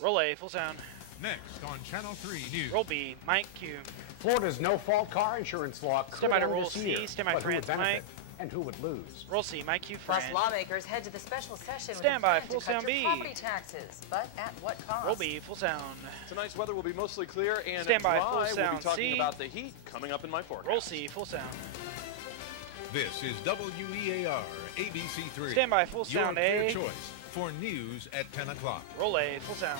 Roll A, full sound. Next on Channel 3 News. Roll B, Mike Q. Florida's no-fault car insurance law could Stand by to end roll this C, year, stand by but who would France, benefit Mike. and who would lose? Roll C, Mike Q, Plus, Fran. lawmakers head to the special session Stand with a by, plan full to cut sound your B. property taxes, but at what cost? Roll B, full sound. Tonight's weather will be mostly clear and Stand by, dry. full We'll sound be talking C. about the heat coming up in my forecast. Roll C, full sound. This is WEAR ABC3. Stand by, full sound Your clear A. choice for news at 10 o'clock. Roll A, full sound.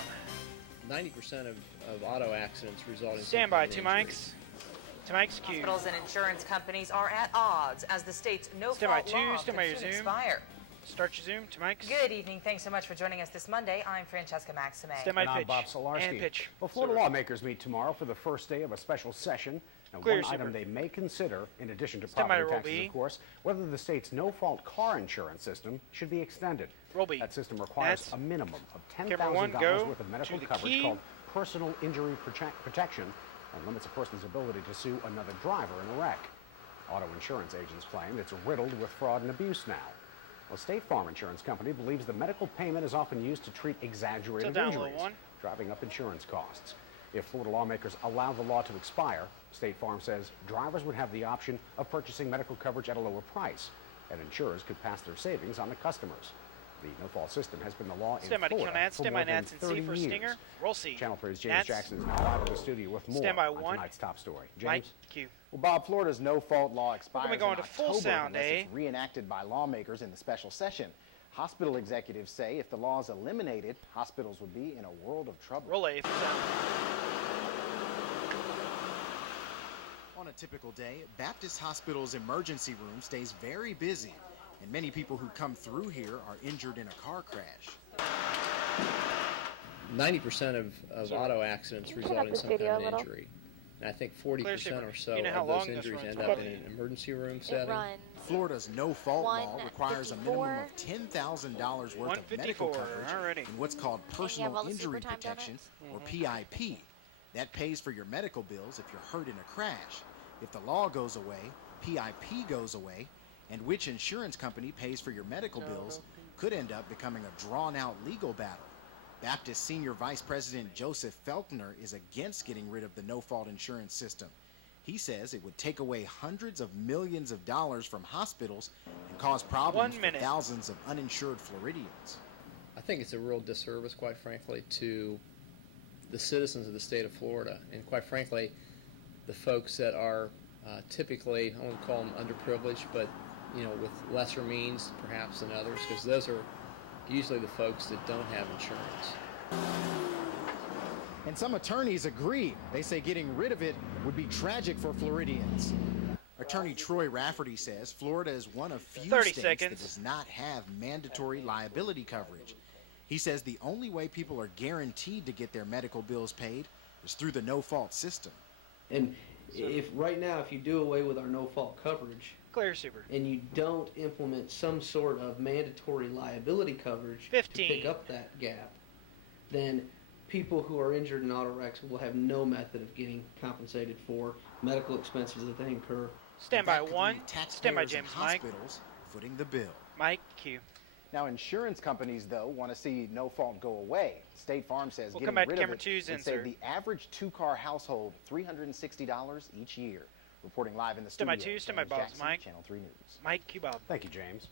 90% of auto accidents result in Stand by, some two kind of mics. Two mics, Q. Hospitals and insurance companies are at odds as the state's Stand by no-fault two, law stand by could your soon Zoom. expire. Start your Zoom, two mics. Good evening. Thanks so much for joining us this Monday. I'm Francesca Maxime. Stand by And I'm pitch. Bob Solarski. And pitch. Well, Florida Silver. lawmakers meet tomorrow for the first day of a special session. Now, Clear, one item Super. they may consider, in addition to Stand by property to roll taxes, B. of course, whether the state's no-fault car insurance system should be extended. Roll B. That system requires That's- a minimum of Camera one, $10,000 go worth of medical to the coverage key. called personal injury protection and limits a person's ability to sue another driver in a wreck. Auto insurance agents claim it's riddled with fraud and abuse now. Well, State Farm Insurance Company believes the medical payment is often used to treat exaggerated Tilt down, little injuries, one. driving up insurance costs. If Florida lawmakers allow the law to expire, State Farm says drivers would have the option of purchasing medical coverage at a lower price, and insurers could pass their savings on to customers. The no-fault system has been the law in Stand by to Florida count Nats. for Stand more by than Nats and 30 C for years. Stinger. Roll C. Channel 3's James Nats. Jackson is now live in the studio with more Stand by on one. tonight's top story. Mike James? Q. Well, Bob, Florida's no-fault law expires We're gonna go in into full October sound, unless eh? it's reenacted by lawmakers in the special session. Hospital executives say if the law is eliminated, hospitals would be in a world of trouble. Roll A, full sound. On a typical day, Baptist Hospital's emergency room stays very busy, and many people who come through here are injured in a car crash. 90% of auto accidents result in some kind of injury. And I think 40% or so You know how of those long this injuries runs end up for? in an emergency room It setting. runs Florida's no-fault law requires a minimum 154. of $10,000 worth of medical 154, coverage alrighty. in what's called you have all personal the injury Supertime protection, donuts? or PIP. That pays for your medical bills if you're hurt in a crash. If the law goes away, PIP goes away, and which insurance company pays for your medical bills could end up becoming a drawn-out legal battle. Baptist Senior Vice President Joseph Felkner is against getting rid of the no-fault insurance system. He says it would take away hundreds of millions of dollars from hospitals and cause problems 1 for minute. thousands of uninsured Floridians. I think it's a real disservice, quite frankly, to the citizens of the state of Florida, and quite frankly, the folks that are typically, I won't call them underprivileged, but with lesser means perhaps than others, because those are usually the folks that don't have insurance. And some attorneys agree. They say getting rid of it would be tragic for Floridians. Attorney Troy Rafferty says Florida is one of few 30 states seconds. that does not have mandatory liability coverage. He says the only way people are guaranteed to get their medical bills paid is through the no-fault system. And if right now, if you do away with our no-fault coverage Clear, Super. and you don't implement some sort of mandatory liability coverage 15. to pick up that gap, then people who are injured in auto wrecks will have no method of getting compensated for medical expenses that they incur. Stand by That could one. leave Stand by taxpayers and James, Mike. hospitals footing the bill. Mike Q. Now, insurance companies, though, want to see no-fault go away. State Farm says We'll getting come back to rid of camera it two's would save insert. the average two-car household $360 each year. Reporting live in the Stand by studio, two, stand by James Bob's Jackson, Mike. Channel 3 News. Mike Q. Bob. Thank you, James.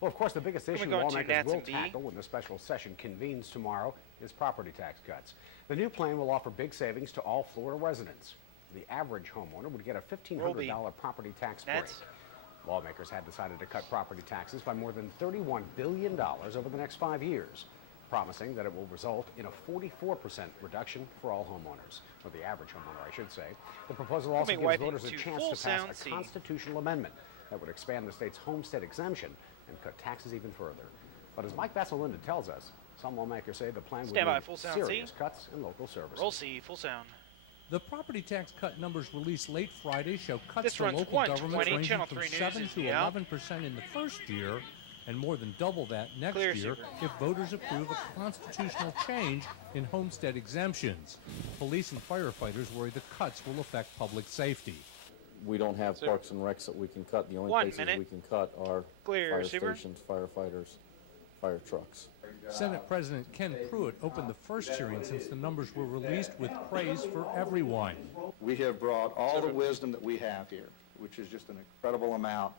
Well, of course, the biggest Can we issue go to lawmakers Nats will and B? tackle when the special session convenes tomorrow is property tax cuts. The new plan will offer big savings to all Florida residents. The average homeowner would get a $1,500 property tax break. Nats. Lawmakers had decided to cut property taxes by more than $31 billion over the next 5 years, promising that it will result in a 44% reduction for all homeowners, or the average homeowner, I should say. The proposal also gives wiping voters a to chance full to pass sound a C. constitutional amendment that would expand the state's homestead exemption and cut taxes even further. But as Mike Vassalinda tells us, some lawmakers say the plan would Stand by, mean full sound C. serious cuts in local services. Roll C. Full sound. The property tax cut numbers released late Friday show cuts This to runs local 120. governments ranging Channel from 3 News 7 is to the out. 11% in the first year, and more than double that next Clear, year Super. if voters approve a constitutional change in homestead exemptions. Police and firefighters worry the cuts will affect public safety. We don't have parks and recs that we can cut. The only 1 places minute. we can cut are Clear, fire Super. stations, firefighters, fire trucks. Senate President Ken Pruitt opened the first hearing since the numbers were released with praise for everyone. We have brought all the wisdom that we have here, which is just an incredible amount.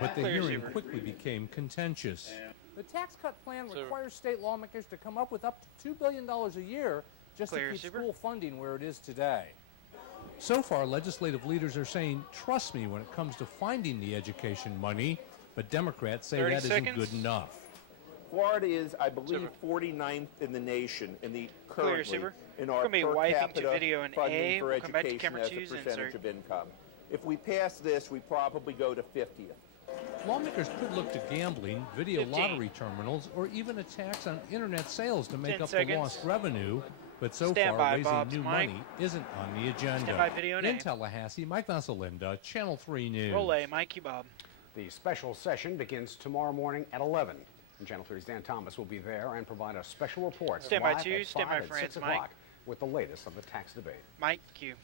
But the hearing quickly became contentious. The tax cut plan requires state lawmakers to come up with up to $2 billion a year just to keep school funding where it is today. So far, legislative leaders are saying, trust me when it comes to finding the education money, but Democrats say that isn't good enough. Florida is, I believe, 49th in the nation in the currently in our per capita funding for education as a percentage of income. If we pass this, we probably go to 50th. Lawmakers could look to gambling, video lottery terminals, or even a tax on internet sales to make up the lost revenue. But so far, raising new money isn't on the agenda. In Tallahassee, Mike Vassalinda, Channel 3 News. Roll A, Mikey Bob. The special session begins tomorrow morning at 11. And Channel 3's Dan Thomas will be there and provide a special report Stand by live two, at stand 5 by and friends, 6 Mike. o'clock with the latest of the tax debate. Mike Q.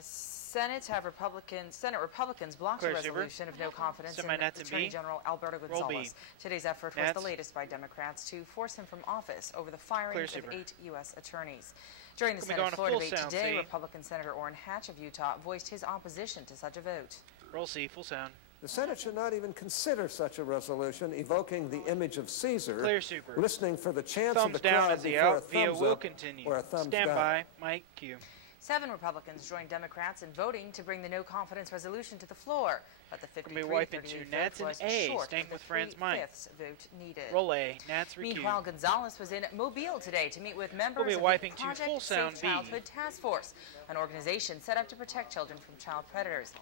Senate Republicans blocked a resolution of no confidence in Attorney General Alberto Gonzales. Today's effort was the latest by Democrats to force him from office over the firing of 8 U.S. attorneys. During the Senate floor debate today, Republican Senator Orrin Hatch of Utah voiced his opposition to such a vote. Roll C, full sound. The Senate should not even consider such a resolution evoking the image of Caesar, listening for the chance of the crowd before a thumbs up or a thumbs down. Stand by, Mike Q. 7 Republicans joined Democrats in voting to bring the no-confidence resolution to the floor, but the 53-38 vote was short of the 3/5 vote needed. Roll A, Nats recused. Meanwhile, Gonzales was in Mobile today to meet with members of the Project Safe Childhood Task Force, an organization set up to protect children from child predators.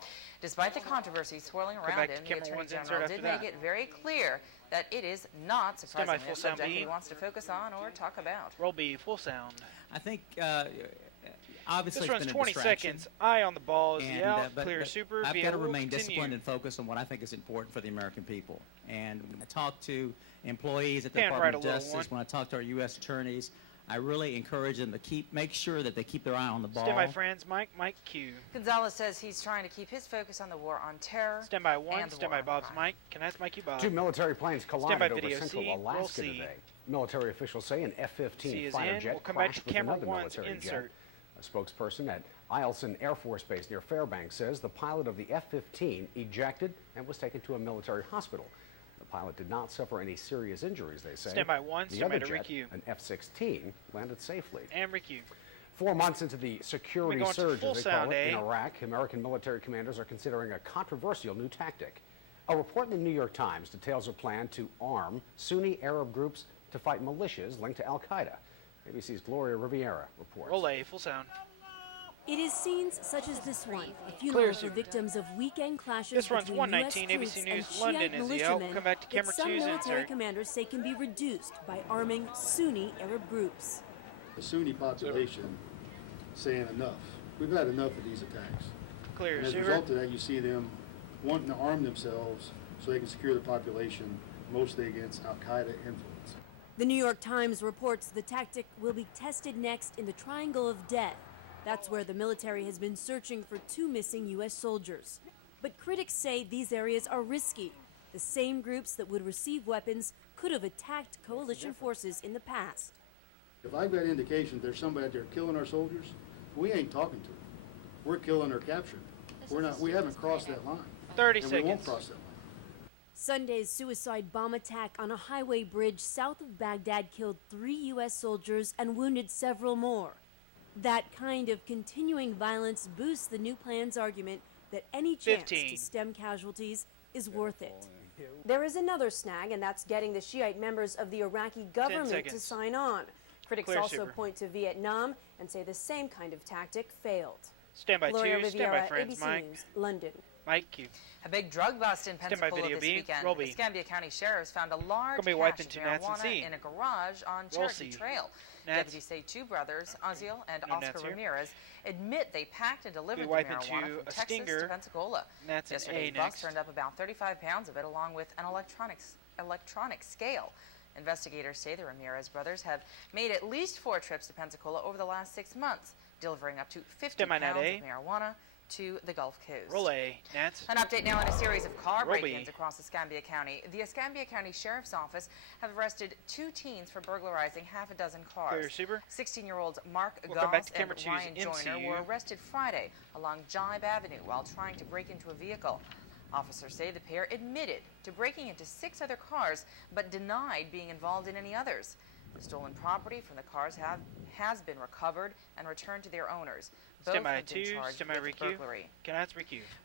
Despite the controversy swirling around him, the Attorney General did make it very clear that it is not surprisingly a subject he wants to focus on or talk about. Roll B, full sound. I think obviously this runs it's been 20 a distraction. seconds. Eye on the ball. Is But clear super. I've got to remain disciplined and focused on what I think is important for the American people. And when I talk to employees at the Department of Justice, when I talk to our U.S. attorneys, I really encourage them to make sure that they keep their eye on the ball. Stand by, friends. Mike Q. Gonzales says he's trying to keep his focus on the war on terror. Stand by one. Stand by, Bob's Mike. Can I ask Mikey Bob? 2 military planes collided over video central C. Alaska today. Military officials say an F-15 fighter jet crashed with another military jet. A spokesperson at Eielson Air Force Base near Fairbanks says the pilot of the F-15 ejected and was taken to a military hospital. The pilot did not suffer any serious injuries, they say. Stand by one. The stand by other to jet, RICU. an F-16, landed safely. And RICU. 4 months into the security surge, as they call it, in A. Iraq, American military commanders are considering a controversial new tactic. A report in the New York Times details a plan to arm Sunni Arab groups to fight militias linked to Al-Qaeda. ABC's Gloria Riviera reports. Roll A, full sound. It is scenes such as this one, a funeral for victims of weekend clashes this runs between 119 U.S. ABC troops News, and London Shiite is the out. We'll come back to that camera some 2's military insert. commanders say can be reduced by arming Sunni Arab groups. The Sunni population saying enough. We've had enough of these attacks. Clear, and as a result of that, you see them wanting to arm themselves so they can secure the population, mostly against Al-Qaeda influence. The New York Times reports the tactic will be tested next in the Triangle of Death. That's where the military has been searching for 2 missing U.S. soldiers. But critics say these areas are risky. The same groups that would receive weapons could have attacked coalition forces in the past. If I've got indication there's somebody out there killing our soldiers, we ain't talking to them. We're killing or capturing. We haven't crossed that line. 30 and seconds. We won't cross that line. Sunday's suicide bomb attack on a highway bridge south of Baghdad killed 3 U.S. soldiers and wounded several more. That kind of continuing violence boosts the new plan's argument that any chance to stem casualties is worth it. There is another snag, and that's getting the Shiite members of the Iraqi government to sign on. Critics also point to Vietnam and say the same kind of tactic failed. Stand by Gloria 2, stand by Riviera, friends, ABC Mike. News, London. Mike Q. A big drug bust in Pensacola this weekend. Escambia County sheriffs found a large cache of marijuana in a garage on Cherokee Trail. Deputies say 2 brothers, Aziel and Oscar Ramirez, admit they packed and delivered the marijuana from Texas to Pensacola. Yesterday's bus turned up about 35 pounds of it, along with an electronic scale. Investigators say the Ramirez brothers have made at least 4 trips to Pensacola over the last 6 months, delivering up to 50 pounds of marijuana to the Gulf Coast. Roll A, Nats. An update now on a series of car break-ins across Escambia County. The Escambia County Sheriff's Office have arrested 2 teens for burglarizing half a dozen cars. Clear, Super. 16-year-olds Mark Goss and Ryan Joyner were arrested Friday along Jibe Avenue while trying to break into a vehicle. Officers say the pair admitted to breaking into 6 other cars but denied being involved in any others. The stolen property from the cars has been recovered and returned to their owners. Both have been charged with burglary.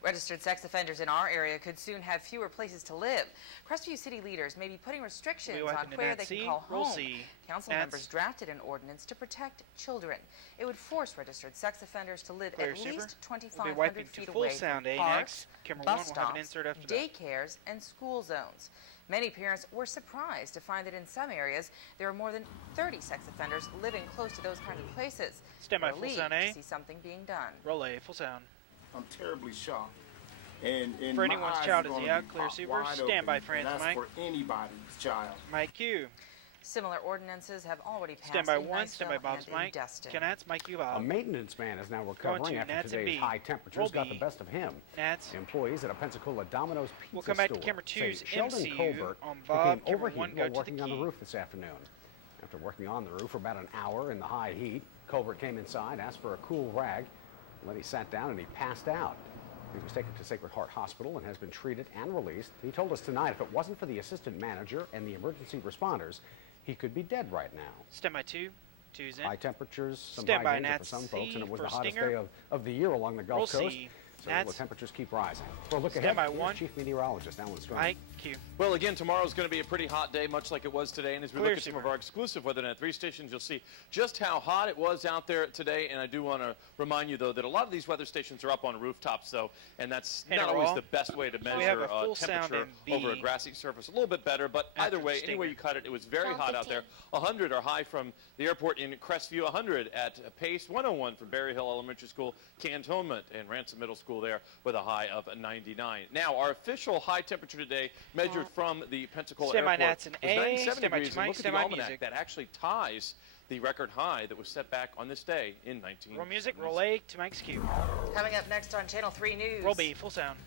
Registered sex offenders in our area could soon have fewer places to live. Crestview City leaders may be putting restrictions on where they can call home. Council members drafted an ordinance to protect children. It would force registered sex offenders to live at least 2,500 feet away from parks, bus stops, daycares, and school zones. Many parents were surprised to find that in some areas there are more than 30 sex offenders living close to those kinds of places. Stand by, full sound A. To see something being done. Roll A, full sound. I'm terribly shocked. And for anyone's child is the out, clear, Super. Stand by, France, Mike. That's for anybody's child. Mike Q. Similar ordinances have already passed. Stand by 1, stand by Bob's Mike. Canats, Mike Q. Bob. A maintenance man is now recovering after today's high temperatures got the best of him. Nats. Employees at a Pensacola Domino's pizza we'll come back store to camera 2's Sheldon MCU Colbert on Bob. became overheated One, while working on the roof this afternoon. After working on the roof for about an hour in the high heat, Colbert came inside, asked for a cool rag, and then he sat down and he passed out. He was taken to Sacred Heart Hospital and has been treated and released. He told us tonight if it wasn't for the assistant manager and the emergency responders, he could be dead right now. Stand by 2. 2's in. High temperatures, some Stand high by danger for some folks, and it was the hottest day of the year along the Gulf Coast. So the temperatures keep rising. For a look ahead, Chief Meteorologist Alan Strong. Mike Q. Well, again, tomorrow's going to be a pretty hot day, much like it was today. And as we look at some of our exclusive weather net 3 stations, you'll see just how hot it was out there today. And I do want to remind you, though, that a lot of these weather stations are up on rooftops, though, and that's not always the best way to measure temperature over a grassy surface. A little bit better, but either way, any way you cut it, it was very hot out there. 100 are high from the airport in Crestview, 100 at Pace, 101 from Berry Hill Elementary School, Cantonment, and Ransom Middle School there with a high of 99. Now, our official high temperature today, measured from the Pensacola Airport, was 97 degrees. And look at the almanac. That actually ties the record high that was set back on this day in 19. Roll music, roll A to Mike's Q. Coming up next on Channel 3 News. Roll B, full sound.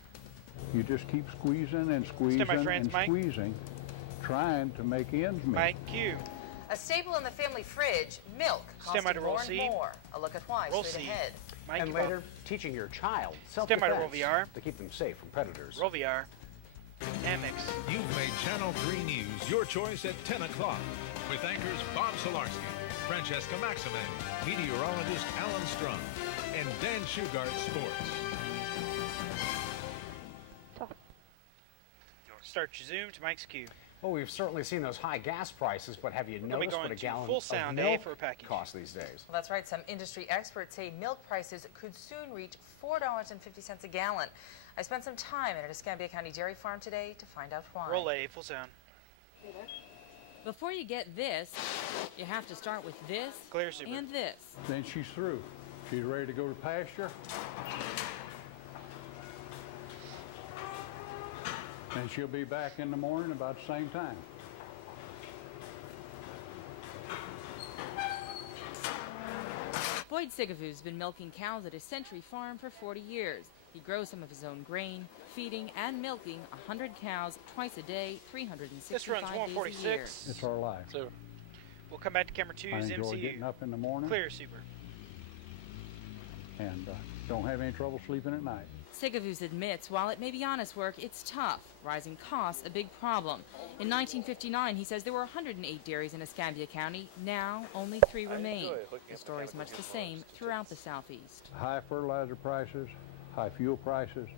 You just keep squeezing and squeezing and squeezing, trying to make ends meet. Mike Q. A staple in the family fridge, milk, costing more and more. A look at why straight ahead. Mike and later, teaching your child self-defense to keep them safe from predators. Roll VR. Amex. You've made Channel 3 News your choice at 10 o'clock with anchors Bob Solarski, Francesca Maximan, meteorologist Alan Strong, and Dan Shugart Sports. Start your zoom to Mike's Q. Well, we've certainly seen those high gas prices, but have you noticed what a gallon of milk costs these days? Well, that's right. Some industry experts say milk prices could soon reach $4.50 a gallon. I spent some time at an Escambia County dairy farm today to find out why. Roll A, full sound. Before you get this, you have to start with this and this. Then she's through. She's ready to go to pasture. And she'll be back in the morning about the same time. Boyd Sigavu's been milking cows at his Century Farm for 40 years. He grows some of his own grain, feeding and milking 100 cows twice a day, 365 days a year. It's our life. So we'll come back to camera 2's MCU. I enjoy getting up in the morning. Clear, Super. And don't have any trouble sleeping at night. Sigavu's admits while it may be honest work, it's tough. Rising costs, a big problem. In 1959, he says there were 108 dairies in Escambia County. Now, only 3 remain. The story is much the same throughout the Southeast. High fertilizer prices, high fuel prices,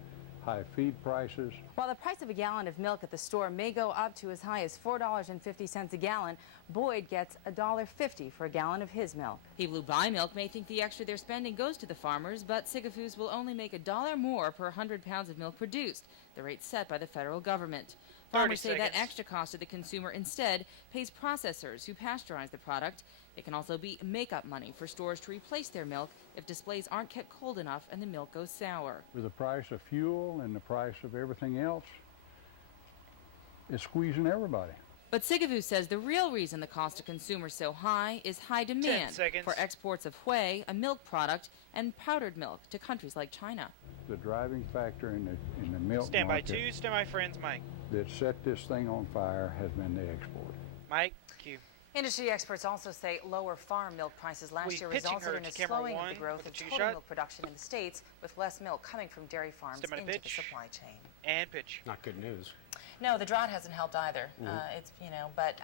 high feed prices. While the price of a gallon of milk at the store may go up to as high as $4.50 a gallon, Boyd gets $1.50 for a gallon of his milk. People who buy milk may think the extra they're spending goes to the farmers, but Sigavu's will only make $1 more per 100 pounds of milk produced, the rate set by the federal government. Farmers say that extra cost to the consumer instead pays processors who pasteurize the product. It can also be make-up money for stores to replace their milk if displays aren't kept cold enough and the milk goes sour. With the price of fuel and the price of everything else, it's squeezing everybody. But Sigafus says the real reason the cost to consumers so high is high demand for exports of whey, a milk product, and powdered milk to countries like China. The driving factor in the milk Stand by market two, stand by friends, Mike. that set this thing on fire has been the export. Mike, cue. Industry experts also say lower farm milk prices last year resulted in a slowing of the growth of total milk production in the States, with less milk coming from dairy farms into the supply chain. And pitch. Not good news. No, the drought hasn't helped either. It's, but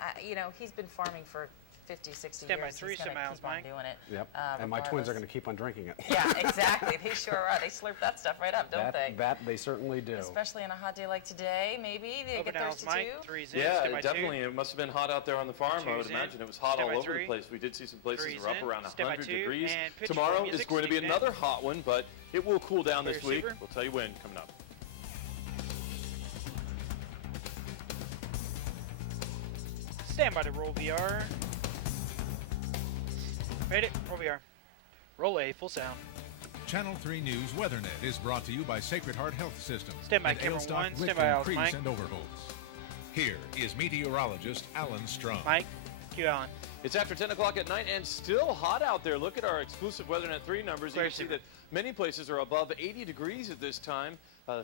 he's been farming for 50, 60 stand years. By 3 He's going to keep on doing it. Yep. And my twins are going to keep on drinking it. Yeah, exactly. They sure are. They slurp that stuff right up, don't they? That they certainly do. Especially on a hot day like today, maybe they get thirsty too. Yeah, definitely. It must have been hot out there on the farm. I would imagine it was hot all over the place. We did see some places that were up around 100 degrees. Tomorrow is going to be another hot one, but it will cool down this week. We'll tell you when coming up. Stand by to roll VR. Made it. Roll VR. Roll A. Full sound. Channel 3 News WeatherNet is brought to you by Sacred Heart Health System. Stand by camera one. Stand by Alice, Mike. And overhauls. Here is meteorologist Alan Strum. Mike, cue Alan. It's after 10 o'clock at night and still hot out there. Look at our exclusive WeatherNet 3 numbers. You can see that many places are above 80 degrees at this time.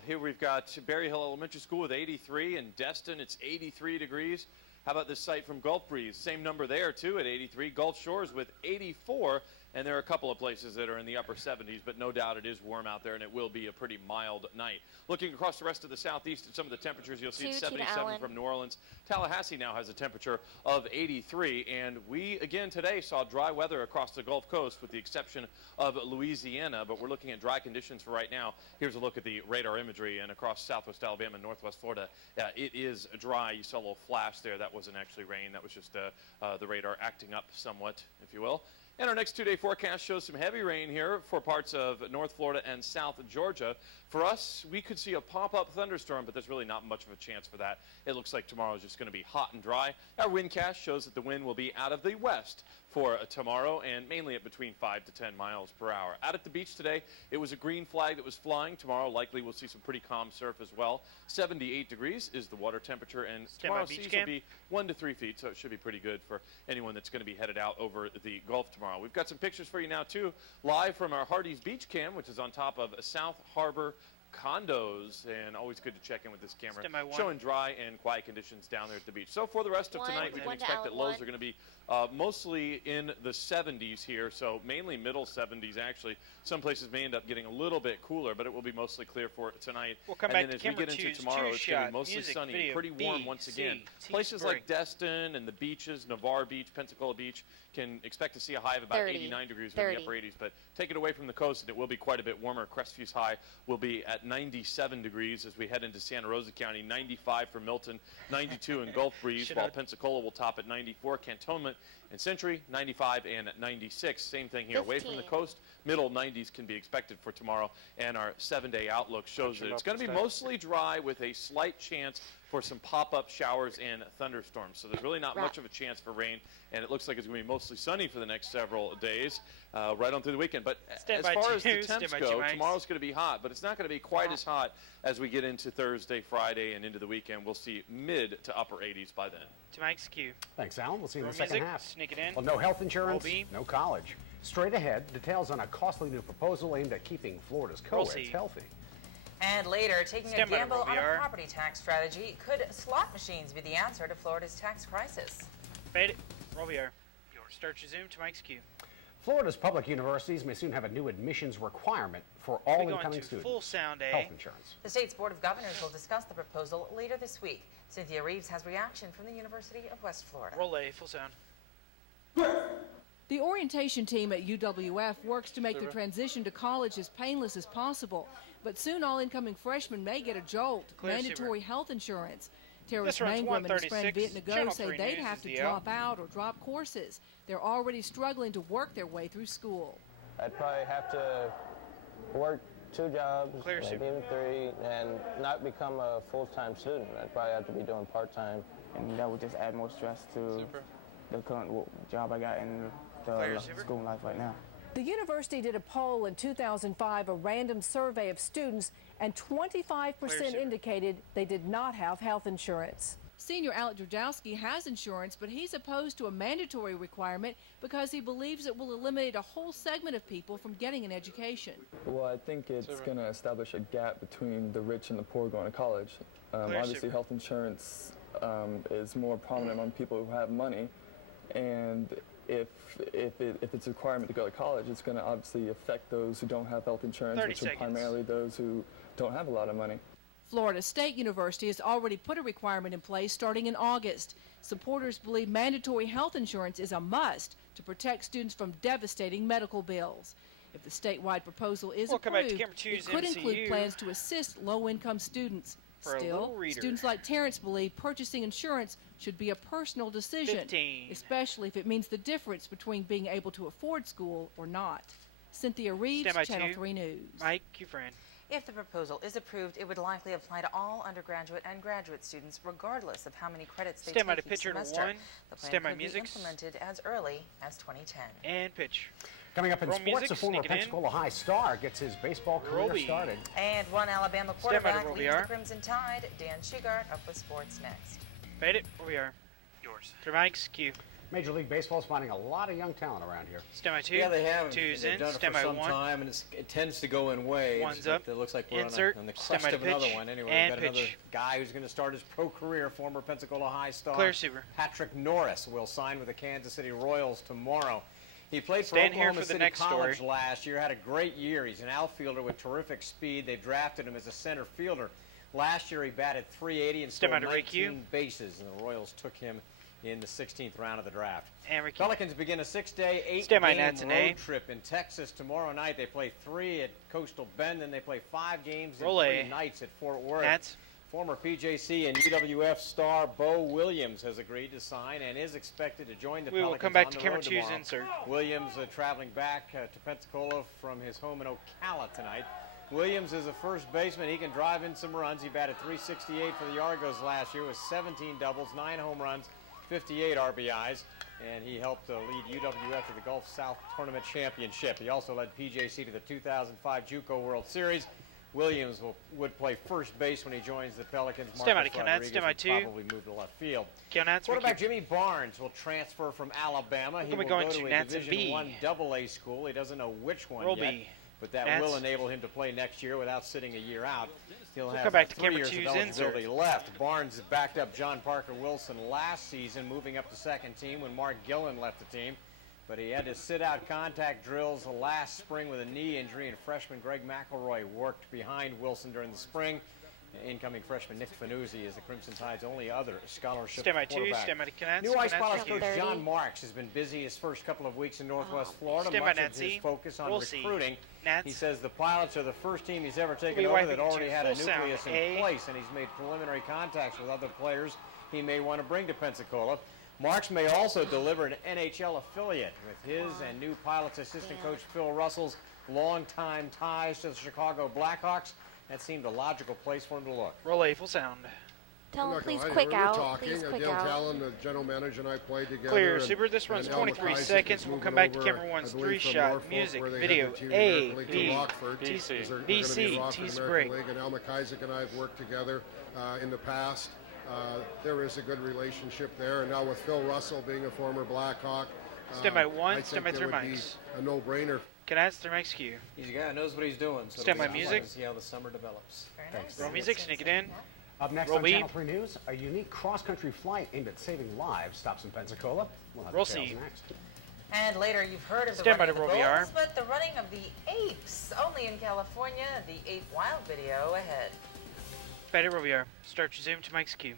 Here we've got Berry Hill Elementary School with 83. In Destin, it's 83 degrees. How about this site from Gulf Breeze? Same number there, too, at 83. Gulf Shores with 84. And there are a couple of places that are in the upper 70s, but no doubt it is warm out there, and it will be a pretty mild night. Looking across the rest of the southeast at some of the temperatures, you'll see it's 77 from New Orleans. Tallahassee now has a temperature of 83, and we, again, today saw dry weather across the Gulf Coast with the exception of Louisiana, but we're looking at dry conditions for right now. Here's a look at the radar imagery, and across southwest Alabama and northwest Florida, it is dry. You saw a little flash there. That wasn't actually rain. That was just the radar acting up somewhat, if you will. And our next 2-day forecast shows some heavy rain here for parts of North Florida and South Georgia. For us, we could see a pop-up thunderstorm, but there's really not much of a chance for that. It looks like tomorrow is just going to be hot and dry. Our windcast shows that the wind will be out of the west for tomorrow and mainly at between 5 to 10 miles per hour. Out at the beach today, it was a green flag that was flying. Tomorrow, likely we'll see some pretty calm surf as well. 78 degrees is the water temperature, and tomorrow's seas will be 1 to 3 feet, so it should be pretty good for anyone that's going to be headed out over the Gulf tomorrow. We've got some pictures for you now, too, live from our Hardee's Beach Cam, which is on top of South Harbor condos, and always good to check in with this camera, showing dry and quiet conditions down there at the beach. So for the rest of tonight, we can expect that lows are going to be mostly in the 70s here, so mainly middle 70s actually. Some places may end up getting a little bit cooler, but it will be mostly clear for tonight. We'll come and back then as we get into tomorrow, it's going to be mostly sunny, pretty warm once again. Places like Destin and the beaches, Navarre Beach, Pensacola Beach, can expect to see a high of about 89 degrees in the upper 80s, but take it away from the coast and it will be quite a bit warmer. Crestview's high will be at 97 degrees as we head into Santa Rosa County, 95 for Milton, 92 in Gulf Breeze, while Pensacola will top at 94, Cantonment and Century, 95 and 96. Same thing here. 15. Away from the coast, middle 90s can be expected for tomorrow, and our 7-day outlook shows that it's going to be mostly dry with a slight chance for some pop-up showers and thunderstorms. So there's really not much of a chance for rain, and it looks like it's going to be mostly sunny for the next several days, right on through the weekend. But as far as the temps go, tomorrow's going to be hot, but it's not going to be quite as hot as we get into Thursday, Friday, and into the weekend. We'll see mid to upper 80s by then. To Mike's cue. Thanks, Alan. We'll see you in the second half. Sneak it in. Well, no health insurance, no college. Straight ahead, details on a costly new proposal aimed at keeping Florida's co-eds healthy. And later, taking a gamble on a property tax strategy. Could slot machines be the answer to Florida's tax crisis? Fade it. Roll VR. Start your zoom to Mike's cue. Florida's public universities may soon have a new admissions requirement for all incoming students. Full sound, health insurance. The state's Board of Governors will discuss the proposal later this week. Cynthia Reeves has reaction from the University of West Florida. Roll A. Full sound. The orientation team at UWF works to make the transition to college as painless as possible. But soon all incoming freshmen may get a jolt. Mandatory health insurance. Terrence Mangrum and his friend Viet Nago say they'd have to drop out or drop courses. They're already struggling to work their way through school. I'd probably have to work 2 jobs, maybe even 3, and not become a full-time student. I'd probably have to be doing part-time. And that would just add more stress to the current job I got in the school life right now. The university did a poll in 2005, a random survey of students, and 25% indicated they did not have health insurance. Senior Alec Drudowski has insurance, but he's opposed to a mandatory requirement because he believes it will eliminate a whole segment of people from getting an education. Well, I think it's going to establish a gap between the rich and the poor going to college. Obviously, health insurance is more prominent among people who have money, and if it's a requirement to go to college, it's going to obviously affect those who don't have health insurance, which are primarily those who don't have a lot of money. Florida State University has already put a requirement in place starting in August. Supporters believe mandatory health insurance is a must to protect students from devastating medical bills. If the statewide proposal is approved, it could include plans to assist low-income students. Still, students like Terrence believe purchasing insurance should be a personal decision, especially if it means the difference between being able to afford school or not. Cynthia Reeves, Channel 3 News. Mike Kufran. If the proposal is approved, it would likely apply to all undergraduate and graduate students, regardless of how many credits they take each semester. The plan could be implemented as early as 2010. And pitch. Coming up in sports, a former Pensacola High star gets his baseball career started. And one Alabama quarterback leads the Crimson Tide. Dan Shugart up with sports next. Fade it, where we are. Yours. Through Mike's cue. Major League Baseball is finding a lot of young talent around here. Semi 2. Yeah, they have. Two's They've in. done it Semi for some 1. time, and it tends to go in waves. One's up. It looks like we're Insert. on the crest of another one. Anyway, and we've got pitch. another guy who's going to start his pro career, former Pensacola High star. Clear super. Patrick Norris will sign with the Kansas City Royals tomorrow. He played for Stand Oklahoma here for the City next College story. last year, had a great year. He's an outfielder with terrific speed. They drafted him as a center fielder. Last year he batted .380 and stole 19 bases, and the Royals took him in the 16th round of the draft. Pelicans begin a 6-day, 8-game road trip in Texas tomorrow night. They play 3 at Coastal Bend, then they play 5 games in 3 nights at Fort Worth. Former PJC and UWF star Bo Williams has agreed to sign and is expected to join the Pelicans. We will come back to camera 2's insert. Williams traveling back to Pensacola from his home in Ocala tonight. Williams is a first baseman. He can drive in some runs. He batted .368 for the Argos last year with 17 doubles, 9 home runs, 58 RBIs, and he helped lead UWF to the Gulf South Tournament Championship. He also led PJC to the 2005 JUCO World Series. Williams would play first base when he joins the Pelicans. Marcus Rodriguez will probably move to left field. Quarterback Jimmy Barnes will transfer from Alabama. He will go to a Division I AA school. He doesn't know which one yet, but that will enable him to play next year without sitting a year out. He'll have 3 years of eligibility left. Barnes backed up John Parker Wilson last season, moving up to second team when Mark Gillen left the team. But he had to sit out contact drills last spring with a knee injury, and freshman Greg McElroy worked behind Wilson during the spring. Incoming freshman Nick Fanuzzi is the Crimson Tide's only other scholarship quarterback. New Ice Pilots coach John Marks has been busy his first couple of weeks in Northwest Florida. Much of his focus on recruiting. He says the Pilots are the first team he's ever taken over that already had a nucleus in place, and he's made preliminary contacts with other players he may want to bring to Pensacola. Marks may also deliver an NHL affiliate with his and new Pilots assistant coach Phil Russell's longtime ties to the Chicago Blackhawks. That seemed a logical place for him to look. Roll A, full sound. Tell him please quick out. Please quick out. Talon, the general manager, and I played together. Clear, super. This runs 23 seconds. We'll come back to camera 1's 3-shot music, video, A, B, BC, T's break. And Al McIsaac and I have worked together in the past. There is a good relationship there, and now with Phil Russell being a former Blackhawk, stand by 1, stand by 3 mics. A no-brainer. Canats, 3 mics cue. He's a guy who knows what he's doing. So stand by music. See how the summer develops. Roll music, sneak it in. Up next on Channel 3 News, a unique cross-country flight aimed at saving lives stops in Pensacola. We'll have details next. And later, you've heard of the running of the bulls, but the running of the apes, only in California. The Ape Wild video ahead. Better where we are. Start your zoom to Mike's cue.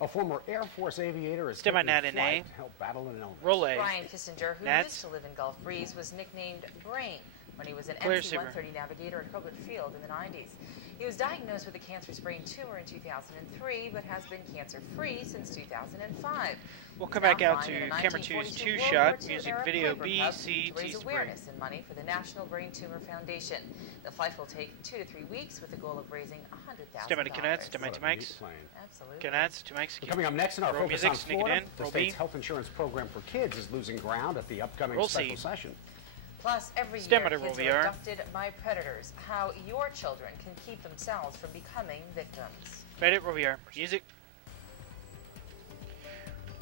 A former Air Force aviator is taking flight to help battle an illness. Roll A. Brian Kissinger, who used to live in Gulf Breeze, was nicknamed Brain when he was an MC-130 navigator at Colbert Field in the 90s. He was diagnosed with a cancerous brain tumor in 2003, but has been cancer-free since 2005. We'll come back out to camera 2's 2-shot music video BC to raise awareness and money for the National Brain Tumor Foundation. The flight will take 2 to 3 weeks with the goal of raising $100,000. Stand by to Canats, stand by to Mike's. Absolutely. Canats to Mike's. Coming up next in our focus on Florida, the state's health insurance program for kids is losing ground at the upcoming special session. Plus, every year, kids are abducted by predators. How your children can keep themselves from becoming victims. Reddit, where we are. Music.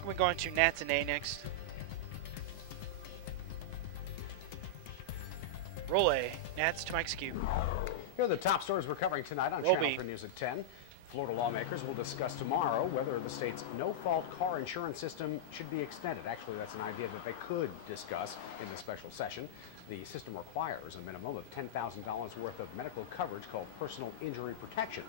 We're going to Nats and A next. Roll A. Nats to Mike's Cube. Here are the top stories we're covering tonight on Channel 3 News at 10. Florida lawmakers will discuss tomorrow whether the state's no-fault car insurance system should be extended. Actually, that's an idea that they could discuss in the special session. The system requires a minimum of $10,000 worth of medical coverage called personal injury protection.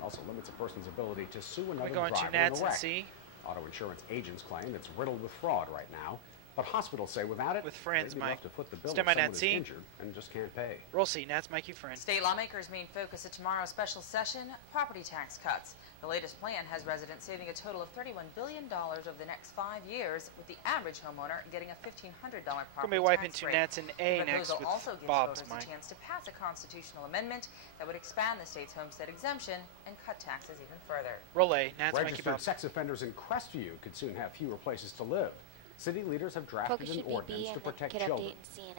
It also limits a person's ability to sue another driver in a wreck. Auto insurance agents claim it's riddled with fraud right now. But hospitals say without it, they'd be left to foot the bill if someone is injured and just can't pay. Roll C, Nats, Mikey, friend. State lawmakers' main focus at tomorrow's special session, property tax cuts. The latest plan has residents saving a total of $31 billion over the next 5 years, with the average homeowner getting a $1,500 property tax rate. Nats and A the next with also gives Bob's voters a chance to pass a constitutional amendment that would expand the state's homestead exemption and cut taxes even further. Roll A, Nats, Mikey, Registered Bob. sex offenders in Crestview could soon have fewer places to live. City leaders have drafted an ordinance to protect children.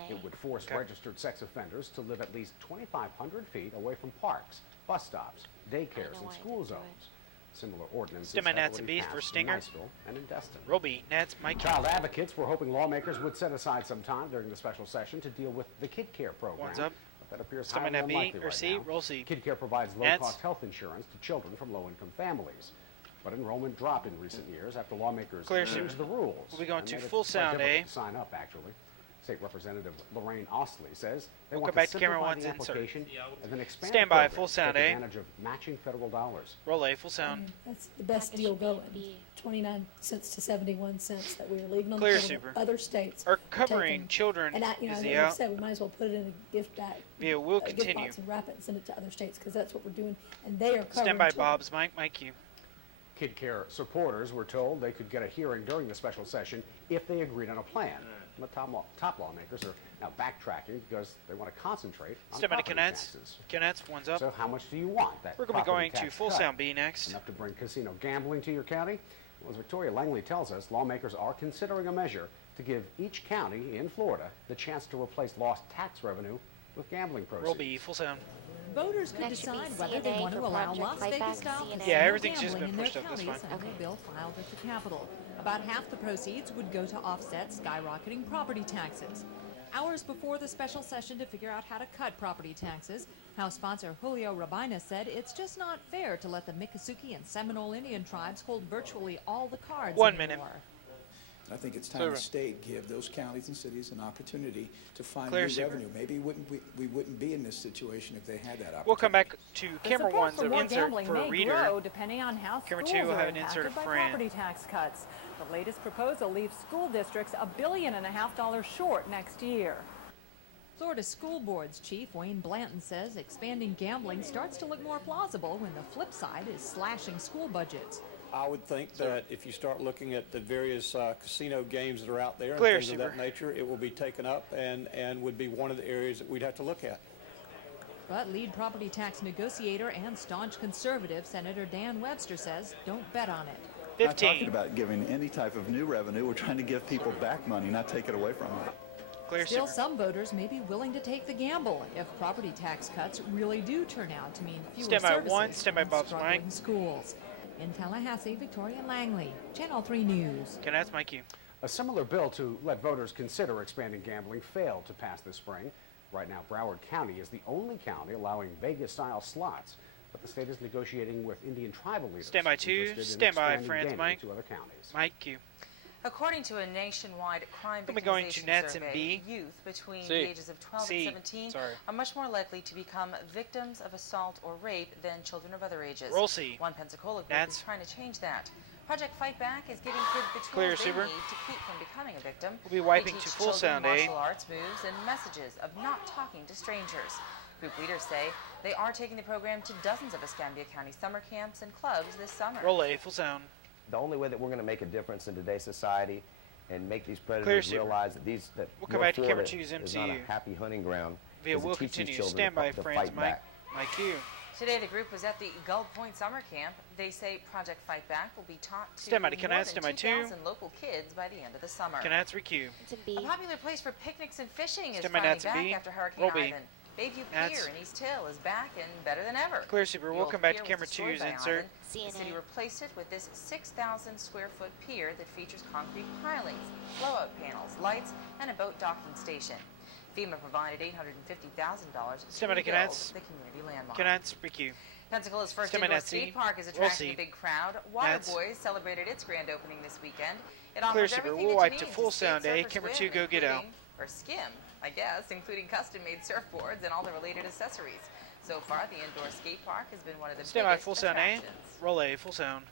It would force registered sex offenders to live at least 2,500 feet away from parks, bus stops, daycares, and school zones. Similar ordinances have already passed in Niceville and in Destin. Roby, Nats, Mike. Child advocates were hoping lawmakers would set aside some time during the special session to deal with the Kid Care program. One's up. But that appears highly unlikely right now. Roll C. Kid Care provides low-cost health insurance to children from low-income families. But enrollment dropped in recent years after lawmakers changed the rules. We'll be going to full sound, to sign up, actually. State Representative Lorraine Ostley says they we'll want come back to to camera simplify one's the application and then expand Stand by, full sound, to take advantage of matching federal dollars. Roll A, full sound. That's the best deal going. 29 cents to 71 cents that we are leaving on Clear, the table. super. Other states are covering children. And is like I said, we might as well put it in a gift bag. Yeah, we'll gift continue. box and wrap it and send it to other states because that's what we're doing, and they are covering. Stand by, children. Bob's Mike Q. Kid Care supporters were told they could get a hearing during the special session if they agreed on a plan. The top lawmakers are now backtracking because they want to concentrate on property taxes. Canets, one's up. So how much do you want? We're going to be going to full sound B next. Enough to bring casino gambling to your county? Well, as Victoria Langley tells us, lawmakers are considering a measure to give each county in Florida the chance to replace lost tax revenue with gambling proceeds. Roll B, full sound. Voters could decide whether they want to allow Las Vegas-style everything's just gambling been in pushed their up. That's counties fine. under a bill filed at the Capitol. About half the proceeds would go to offset skyrocketing property taxes. Hours before the special session to figure out how to cut property taxes, House sponsor Julio Rabina said it's just not fair to let the Miccosukee and Seminole Indian tribes hold virtually all the cards 1 anymore. minute. I think it's time the state give those counties and cities an opportunity to find Clear, new revenue. Maybe we wouldn't be in this situation if they had that opportunity. We'll come back to camera one's for more insert gambling for a may reader. grow depending on how Camera schools two will are have an insert impacted of by Fran. property tax cuts. The latest proposal leaves school districts $1.5 billion short next year. Florida School Board's chief, Wayne Blanton, says expanding gambling starts to look more plausible when the flip side is slashing school budgets. I would think that if you start looking at the various casino games that are out there and Clear, things of that nature, it will be taken up and would be one of the areas that we'd have to look at. But lead property tax negotiator and staunch conservative Senator Dan Webster says don't bet on it. We're not talking about giving any type of new revenue. We're trying to give people back money, not take it away from them. Still, some voters may be willing to take the gamble if property tax cuts really do turn out to mean fewer services in struggling schools. In Tallahassee, Victoria Langley, Channel 3 News. Okay, that's Mike Q. A similar bill to let voters consider expanding gambling failed to pass this spring. Right now, Broward County is the only county allowing Vegas-style slots, but the state is negotiating with Indian tribal leaders. Stand by two. Stand by, friends, Mike. To other counties. Mike Q. According to a nationwide crime going to victimization Nats survey, and B. youth between the ages of 12 and 17 are much more likely to become victims of assault or rape than children of other ages. Roll C. One Pensacola group Nats. is trying to change that. Project Fight Back is giving kids the Clear, tools they super. need to keep from becoming a victim. We'll be wiping They to teach full children sound, eh? martial arts moves and messages of not talking to strangers. Group leaders say they are taking the program to dozens of Escambia County summer camps and clubs this summer. Roll A, full sound. The only way that we're going to make a difference in today's society and make these predators realize that we'll come back to camera two's is not a happy hunting ground. Via will continue. Stand by, friends. Mike Q. Today, the group was at the Gull Point Summer Camp. They say Project Fight Back will be taught to Stand by, more Canats, than stand by 2,000 local kids by the end of the summer. Canats, recue. A popular place for picnics and fishing is Stand by, finally Nats and back B. after Hurricane Roll B. Ivan. Bayview Pier in East Hill is back and better than ever. Clear Super. We'll come back to camera 2's insert. The city replaced it with this 6,000 square foot pier that features concrete pilings, blowout panels, lights, and a boat docking station. FEMA provided $850,000 to rebuild the community landmark. Pensacola's first indoor skate park is attracting a big crowd. Waterboys celebrated its grand opening this weekend. It offers everything we'll that you wipe need to full sound, Camera 2, go get out. Or skim, I guess, including custom-made surfboards and all the related accessories. So far, the indoor skate park has been one of the biggest full sound, attractions. Roll A, full sound.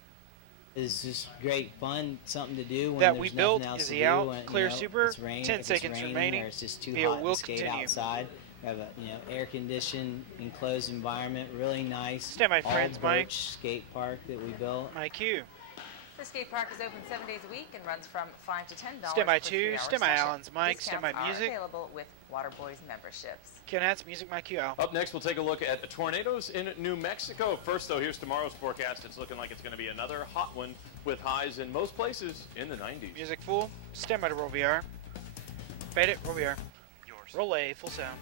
It's just great fun, something to do when that there's we built nothing else is to he do. out? When, Clear Super. It's rain, 10 seconds remaining. Or it's just too hot to skate outside. We have a air-conditioned, enclosed environment, really nice. Stand by, friends, Mike. Skate park that we built. My cue. The skate park is open 7 days a week and runs from $5 to $10. Stand by 2. Stand by Alan's mic. Stand by music. Available with Waterboys memberships. Ken Hat's music. My cue out. Up next, we'll take a look at tornadoes in New Mexico. First, though, here's tomorrow's forecast. It's looking like it's going to be another hot one with highs in most places in the 90s. Music full. Stand by to roll VR. Fade it. Roll VR. Roll A. Full sound.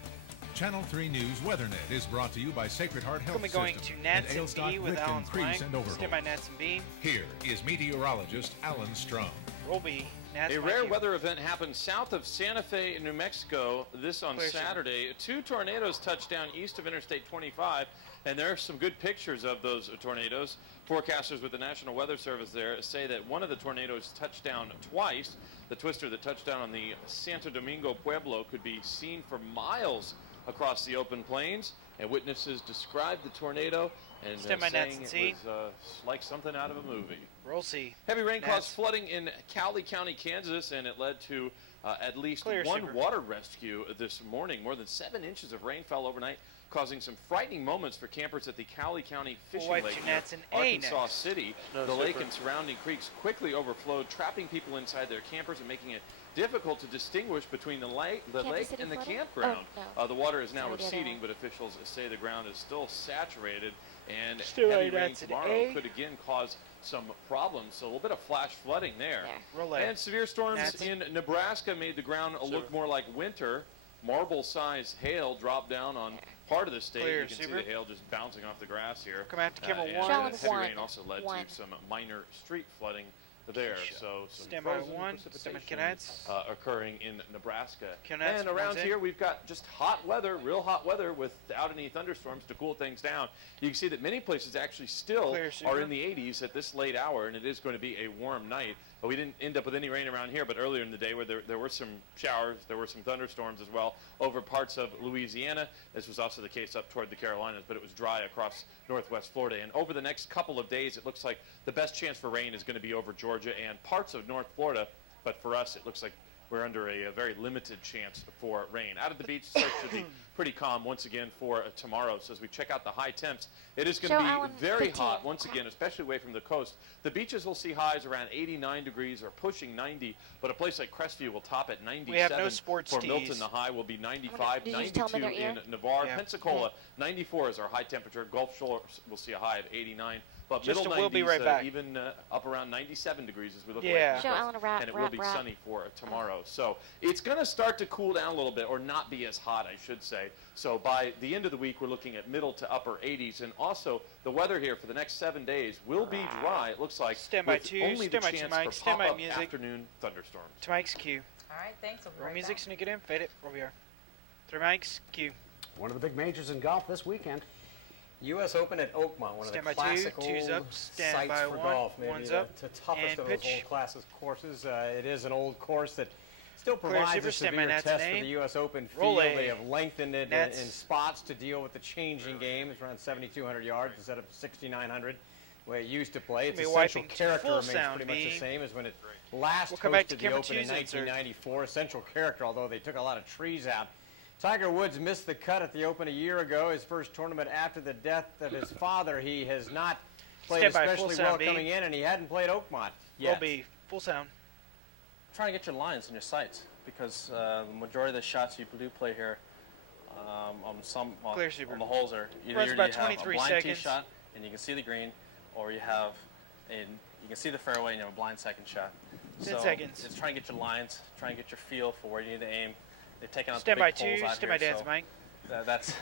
Channel 3 News WeatherNet is brought to you by Sacred Heart Health System. Going to Nats and B with Alan's mic. Stand by Nats and B. Here is meteorologist Alan Strum. Roll B. Nats a rare weather event happened south of Santa Fe, New Mexico, this on Saturday. 2 tornadoes touched down east of Interstate 25, and there are some good pictures of those tornadoes. Forecasters with the National Weather Service there say that one of the tornadoes touched down twice. The twister that touched down on the Santo Domingo Pueblo could be seen for miles across the open plains, and witnesses described the tornado and saying it was like something out of a movie. Roll C. Heavy rain caused flooding in Cowley County, Kansas, and it led to at least one water rescue this morning. More than 7 inches of rain fell overnight, causing some frightening moments for campers at the Cowley County Fishing Lake in Arkansas City. The lake and surrounding creeks quickly overflowed, trapping people inside their campers and making it difficult to distinguish between the lake and the campground. The water is now receding, but officials say the ground is still saturated, and heavy rain tomorrow could again cause some problems. So a little bit of flash flooding there. And severe storms in Nebraska made the ground look more like winter. Marble-sized hail dropped down on part of the state. You can see the hail just bouncing off the grass here. Come out to camera 1. Heavy rain also led to some minor street flooding there. So some stand by 1. Occurring in Nebraska. And around here we've got just hot weather, real hot weather without any thunderstorms to cool things down. You can see that many places actually still are in the 80s at this late hour, and it is going to be a warm night. But we didn't end up with any rain around here, but earlier in the day where there were some showers, there were some thunderstorms as well over parts of Louisiana. This was also the case up toward the Carolinas, but it was dry across northwest Florida. And over the next couple of days, it looks like the best chance for rain is going to be over Georgia and parts of North Florida. But for us, it looks like we're under a very limited chance for rain. Out at the beach, it should be pretty calm once again for tomorrow. So as we check out the high temps, it is going to be very hot once again, especially away from the coast. The beaches will see highs around 89 degrees or pushing 90, but a place like Crestview will top at 97. We have no sports for Milton, the high will be 95, 92 in Navarre. Pensacola, 94 is our high temperature. Gulf Shores will see a high of 89. But middle 90s, we'll be right back. Even up around 97 degrees as we look away from the coast, and it will be sunny for tomorrow. So it's going to start to cool down a little bit, or not be as hot, I should say. So by the end of the week, we're looking at middle to upper 80s. And also, the weather here for the next 7 days will be dry, it looks like, with only the chance for pop-up afternoon thunderstorms. To Mike's cue. All right, thanks. Roll music, sneak it in, fade it, roll VR. 3 Mike's cue. One of the big majors in golf this weekend. U.S. Open at Oakmont, one of the classic old sites for golf. Maybe the toughest of those old classic courses. It is an old course that still provides a severe test for the U.S. Open field. They have lengthened it in spots to deal with the changing game. It's around 7,200 yards instead of 6,900 the way it used to play. Its essential character remains pretty much the same as when it last hosted the Open in 1994. Essential character, although they took a lot of trees out. Tiger Woods missed the cut at the Open a year ago, his first tournament after the death of his father. He has not played especially well coming in, and he hadn't played Oakmont yet. Roll B, full sound. Trying to get your lines and your sights, because the majority of the shots you do play here on the holes are either you have a blind tee shot and you can see the green, or you have you can see the fairway and you have a blind second shot. 10 seconds. It's trying to get your lines, trying to get your feel for where you need to aim. They've taken out the big poles out here, dance, Mike. that's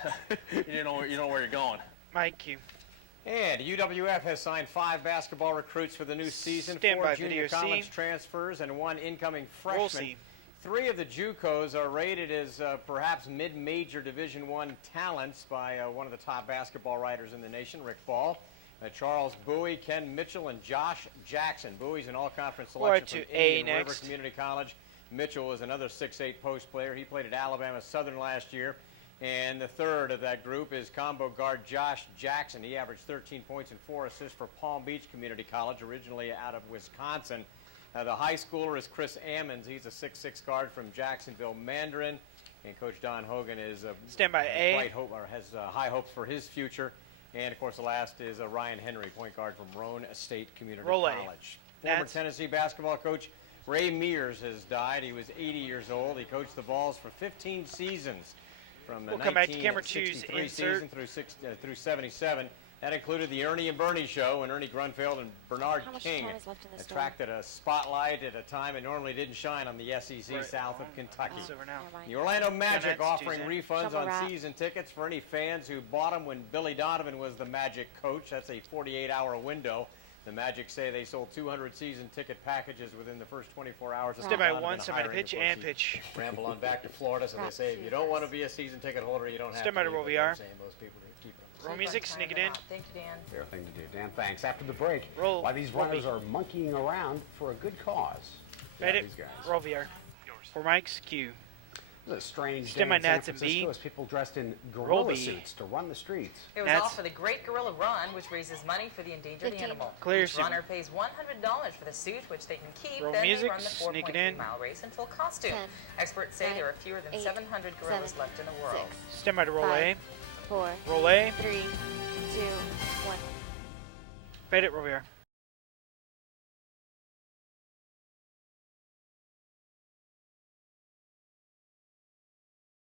you know where you're going. Mike Q. And UWF has signed 5 basketball recruits for the new season, Stand 4 by, junior video college C. transfers, and 1 incoming Roll freshman. C. 3 of the JUCOs are rated as perhaps mid-major Division I talents by one of the top basketball writers in the nation, Rick Ball. Charles Bowie, Ken Mitchell, and Josh Jackson. Bowie's an all-conference selection from Indian River Community College. Mitchell was another 6'8" post player. He played at Alabama Southern last year. And the third of that group is combo guard Josh Jackson. He averaged 13 points and 4 assists for Palm Beach Community College, originally out of Wisconsin. The high schooler is Chris Ammons. He's a 6'6" guard from Jacksonville Mandarin. And Coach Don Hogan is Stand by A. has high hopes for his future. And, of course, the last is Ryan Henry, point guard from Roane State Community College. Former Tennessee basketball coach Ray Mears has died. He was 80 years old. He coached the Vols for 15 seasons. From the 1963 season through 77. That included the Ernie and Bernie show, when Ernie Grunfeld and Bernard King attracted a spotlight at a time it normally didn't shine on the SEC south of Kentucky. The Orlando Magic offering refunds on season tickets for any fans who bought them when Billy Donovan was the Magic coach. That's a 48-hour window. The Magic say they sold 200 season ticket packages within the first 24 hours. Stand by 1, somebody pitch and pitch. Ramble on back to Florida, so they say if you don't want to be a season ticket holder, you don't have Stand by to. Roll VR. Most people keep it. Roll music, sneak it in. Thank you, Dan. Fair thing to do. Dan, thanks. After the break, Roll. why these runners are monkeying around for a good cause. These guys. Roll VR. For Mike's Q. It was a strange Stand day by in San Nats and Francisco B. as people dressed in gorilla suits to run the streets. It was all for the Great Gorilla Run, which raises money for the endangered animal. Each runner pays $100 for the suit, which they can keep. Roll then music, they run the 4.3-mile race until costume. Experts say there are fewer than 700 gorillas left in the world. Stand by to roll A. 4. Roll A. 3, 2, 1. Fade it, roll VR.